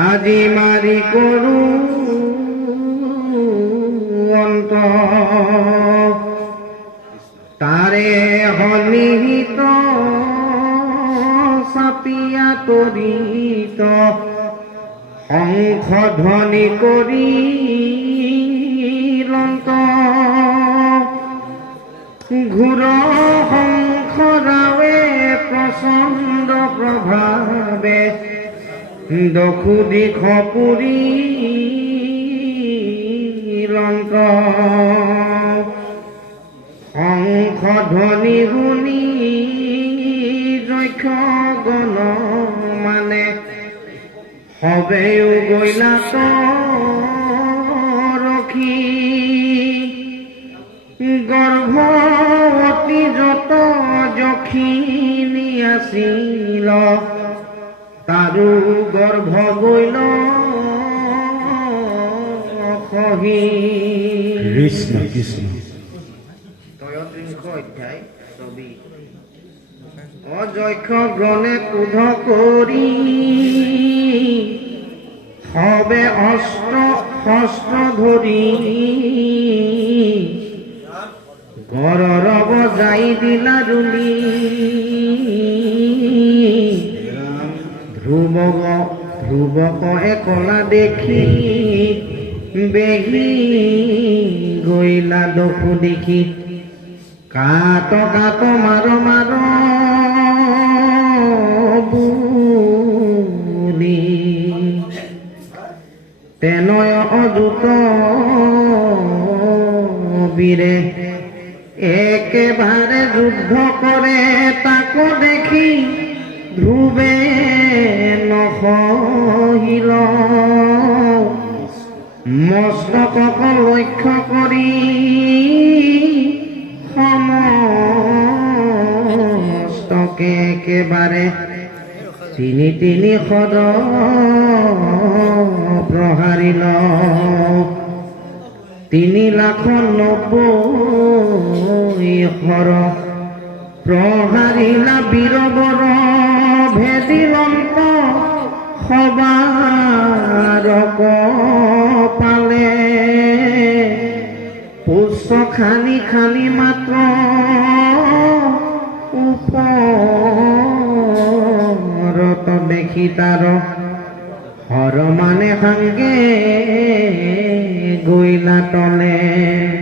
আজি মাৰি কৰো অন্ত তাৰে সন্নিহিত চাপিয়া তৰিত শংখ ধ্বনি কৰি লন্ত ঘূৰ শংখৰাৱে প্ৰচণ্ড প্ৰভাৱে দখু দিশ পুৰি লন্ত শংখ ধ্বনি শুনি যক্ষ গণ মানে সবেও গইলা ৰখি গৰ্ভৱতী যত যখিনী আছিল তাৰো গৰ্ভ গইল খহি। কৃষ্ণ কৃষ্ণ। 33 অধ্যায় 24। অযক্ষ গ্ৰণে ক্ৰোধ কৰি সবে অস্ত্ৰ শস্ত্ৰ ধৰি ঘৰৰ বজাই দিলা ৰুলি ধ্ৰুৱক একলা দেখি বেগি গইলা দখু দেখি কাট কাট মাৰ মাৰ বুলি তেনয় অযুত বীৰে একেবাৰে যুদ্ধ কৰে তাকো দেখি ধ্ৰুৱে নসহিল মস্তকক লক্ষ্য কৰি সমস্তকে একেবাৰে তিনি সদ প্ৰহাৰিল 3,90,000 প্ৰহাৰিলা বীৰবৰ ভেদিলন্ত সবাৰ কপালে পুষ্প খানি খানি মাত্ৰ ওপৰত দেখি তাৰ হৰ মানে সাংগে গইলা তলে